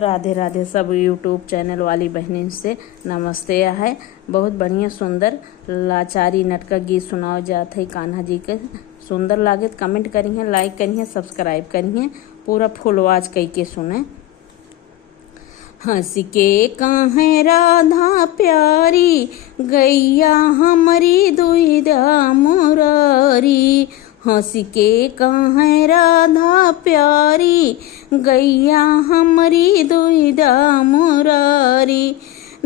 राधे राधे सब YouTube channel वाली बहनिन से नमस्ते। है बहुत बढ़िया सुंदर लाचारी नटका गीत सुनाओ जात है कान्हा जी के। सुंदर लागे तो कमेंट करिए, लाइक करिए, सब्सक्राइब करिए, पूरा फुल आवाज कह के सुने। हंस के काहे राधा प्यारी गैया हमारी दुहिदा मुरारी। हंस के काहे राधा प्यारी गैया हमारी दुहिदा मुरारी।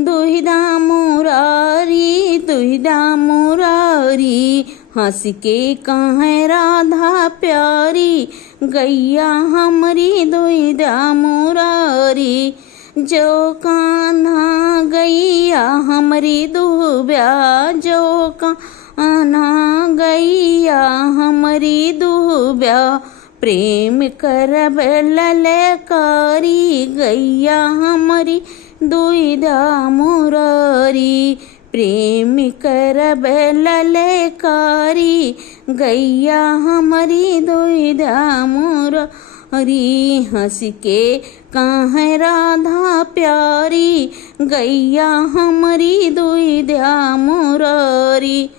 दुहिदा मुरारी दुहिदा मुरारी। हंस के काहे राधा प्यारी गैया हमारी दुहिदा मुरारी। जो कान्हा गैया हमारी दुहब्या, जो कान्हा गैया हमारी दुहब्या। प्रेम करब ललकारी गैया हमारी दुहिदा मुरारी। प्रेम करब ललकारी गैया हमारी दुहिदा मुरारी। हंस के काहे राधा प्यारी गैया हमारी दुहिदा मुरारी।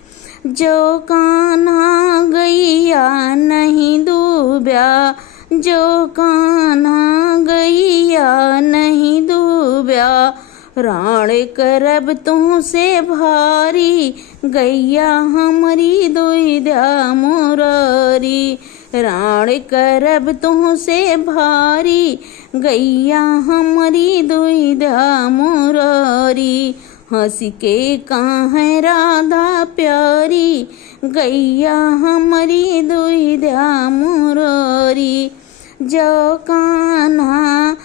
जो कान्हा गैया नहीं दुहब्या, जो कान्हा गैया नहीं दुहब्या। राण करब तुमसे भारी गैया हमारी दुहिदा मुरारी। राण करब तुमसे भारी गैया हमारी दुहिदा मुरारी। हंस के काहे राधा प्यारी गैया हमारी दुहिदा मुरारी। जो कान्हा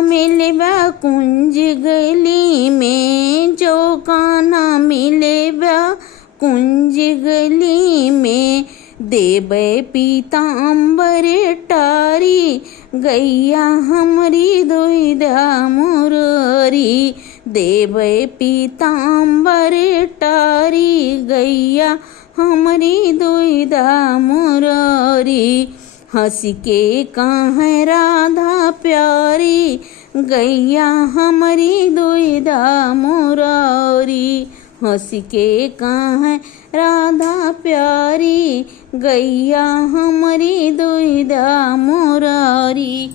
मिलबा कुंज गली में, जो कान्हा मिलबा कुंज गली में। देबै पीताम्बर टारी गैया हमारी दुहिदा मुरारी। देबै पीताम्बर टारी गैया हमारी दुहिदा मुरारी। हंस के काहे राधा प्यारी गैया हमारी दुहिदा मुरारी। हंस के काहे राधा प्यारी गैया हमारी दुहिदा मुरारी।